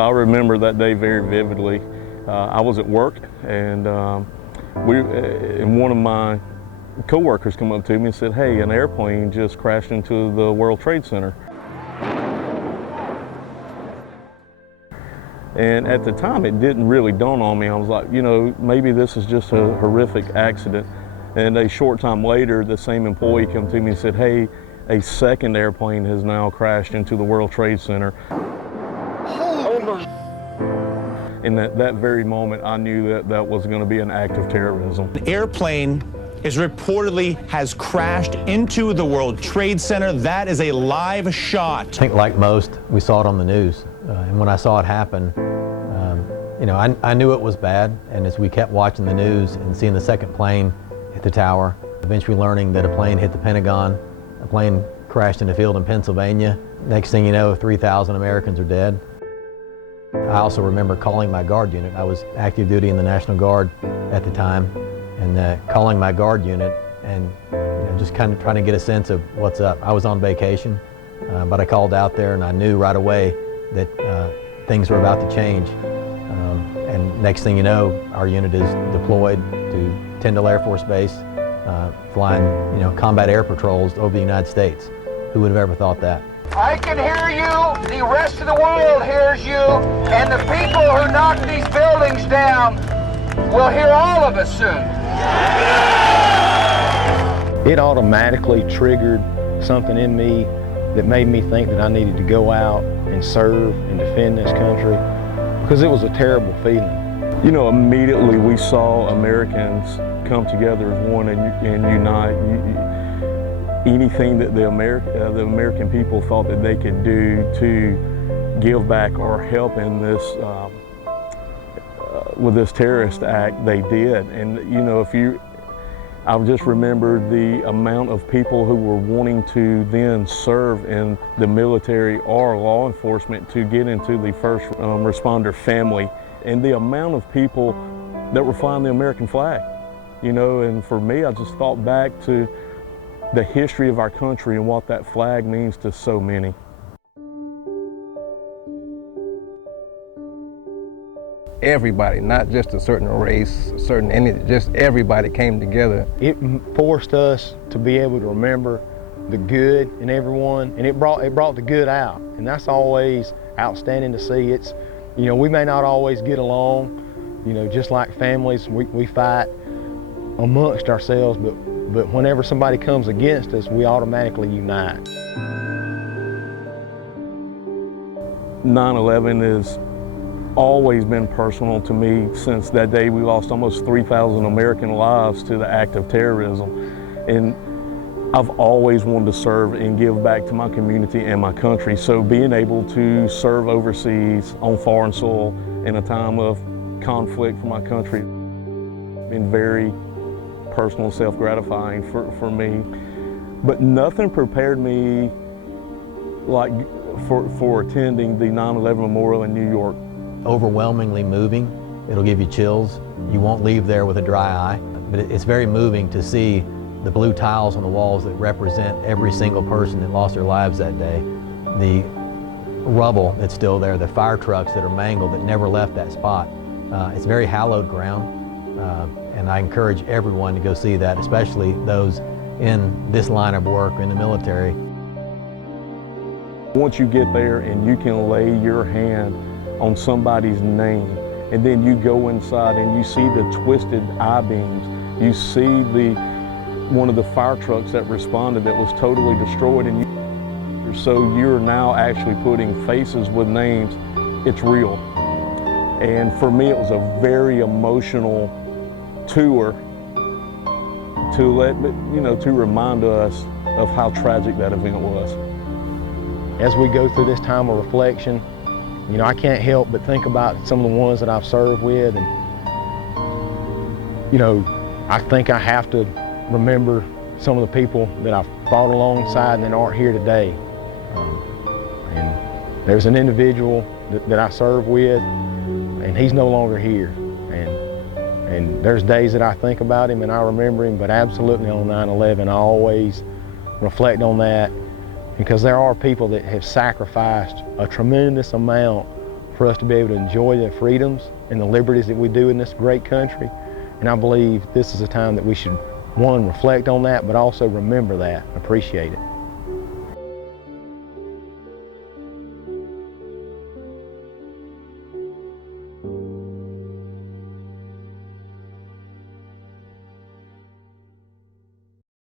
I remember that day very vividly. I was at work, and one of my co-workers come up to me and said, "Hey, an airplane just crashed into the World Trade Center." And at the time, it didn't really dawn on me. I was like, maybe this is just a horrific accident. And a short time later, the same employee came to me and said, "Hey, a second airplane has now crashed into the World Trade Center." In that very moment, I knew that that was going to be an act of terrorism. An airplane reportedly has crashed into the World Trade Center. That is a live shot. I think like most, we saw it on the news. And when I saw it happen, I knew it was bad. And as we kept watching the news and seeing the second plane hit the tower, eventually learning that a plane hit the Pentagon, a plane crashed in a field in Pennsylvania. Next thing you know, 3,000 Americans are dead. I also remember calling my guard unit. I was active duty in the National Guard at the time, and calling my guard unit and just kind of trying to get a sense of what's up. I was on vacation, but I called out there and I knew right away that things were about to change. And next thing you know, our unit is deployed to Tyndall Air Force Base, flying combat air patrols over the United States. Who would have ever thought that? I can hear you, the rest of the world hears you, and the people who knock these buildings down will hear all of us soon. It automatically triggered something in me that made me think that I needed to go out and serve and defend this country, because it was a terrible feeling. Immediately we saw Americans come together as one and unite. Anything that the American people thought that they could do to give back or help in this with this terrorist act, they did. And I just remember the amount of people who were wanting to then serve in the military or law enforcement to get into the first responder family, and the amount of people that were flying the American flag. And for me, I just thought back to the history of our country and what that flag means to so many. Everybody, not just a certain race, just everybody came together. It forced us to be able to remember the good in everyone, and it brought the good out, and that's always outstanding to see. We may not always get along, just like families, we fight amongst ourselves, but whenever somebody comes against us, we automatically unite. 9/11 has always been personal to me. Since that day, we lost almost 3,000 American lives to the act of terrorism. And I've always wanted to serve and give back to my community and my country. So being able to serve overseas on foreign soil in a time of conflict for my country been very personal, self-gratifying for me. But nothing prepared me like for attending the 9/11 Memorial in New York. Overwhelmingly moving. It'll give you chills. You won't leave there with a dry eye. But it's very moving to see the blue tiles on the walls that represent every single person that lost their lives that day. The rubble that's still there, the fire trucks that are mangled that never left that spot. It's very hallowed ground. And I encourage everyone to go see that, especially those in this line of work in the military. Once you get there and you can lay your hand on somebody's name, and then you go inside and you see the twisted I-beams, you see one of the fire trucks that responded that was totally destroyed, and so you're now actually putting faces with names. It's real. And for me, it was a very emotional tour to remind us of how tragic that event was. As we go through this time of reflection, I can't help but think about some of the ones that I've served with, and I think I have to remember some of the people that I've fought alongside and that aren't here today. And there's an individual that I serve with, and he's no longer here. And there's days that I think about him and I remember him, but absolutely on 9/11, I always reflect on that, because there are people that have sacrificed a tremendous amount for us to be able to enjoy the freedoms and the liberties that we do in this great country. And I believe this is a time that we should, one, reflect on that, but also remember that, appreciate it.